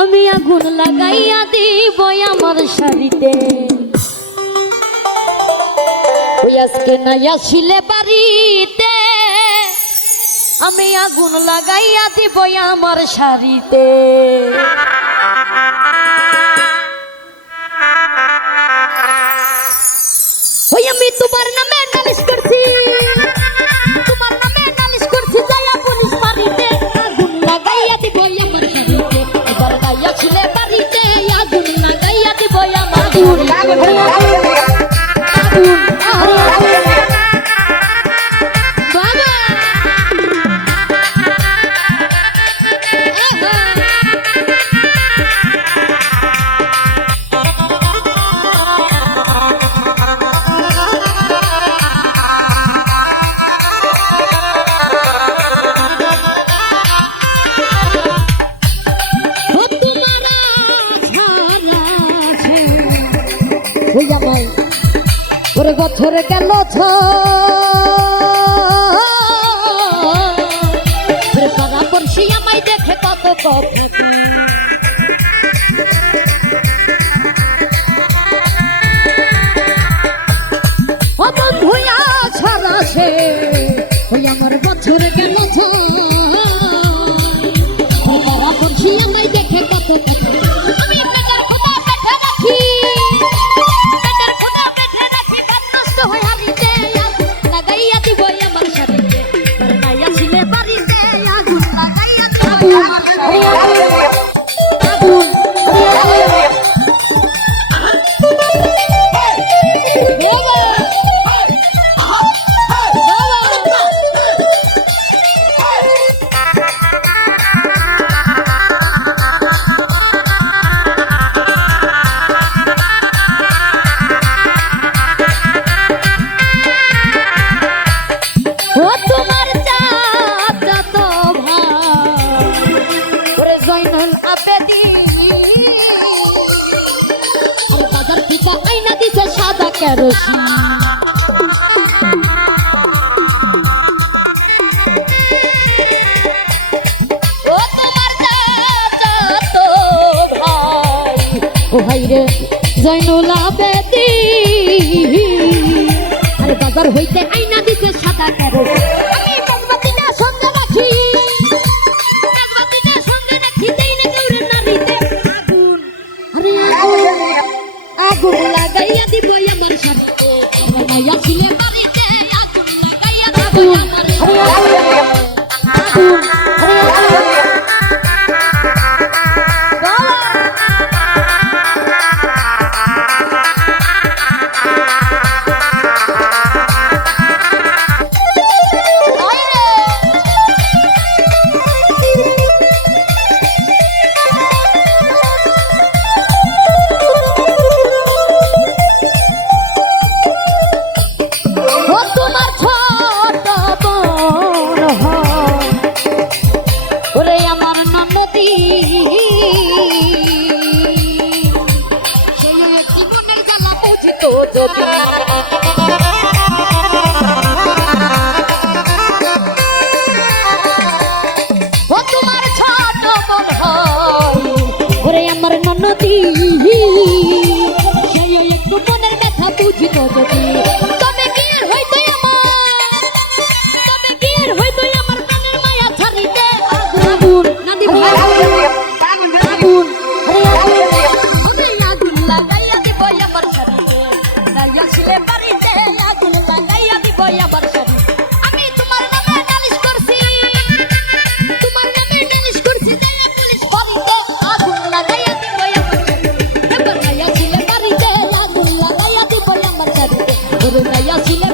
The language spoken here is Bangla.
আমি আগুন লাগাইয়া দিব আমার শাড়িতে। আজকে নাই আসিলে বাড়িতে। আমি আগুন লাগাইয়া দিব আমার শাড়িতে। আমি তোমার হইয়া নাই ওরে বছর গেল ছ পাড়া পড়শি আমায় দেখে কত কথা ঢেঁড়স ভাইরে জৈনুল আবেদি আরে বাজার হইতে আইনা দিছে সাদা ঢেঁড়স তোমার ছোট বল হয়। আমার ননদী। গো গাইয়া ছিল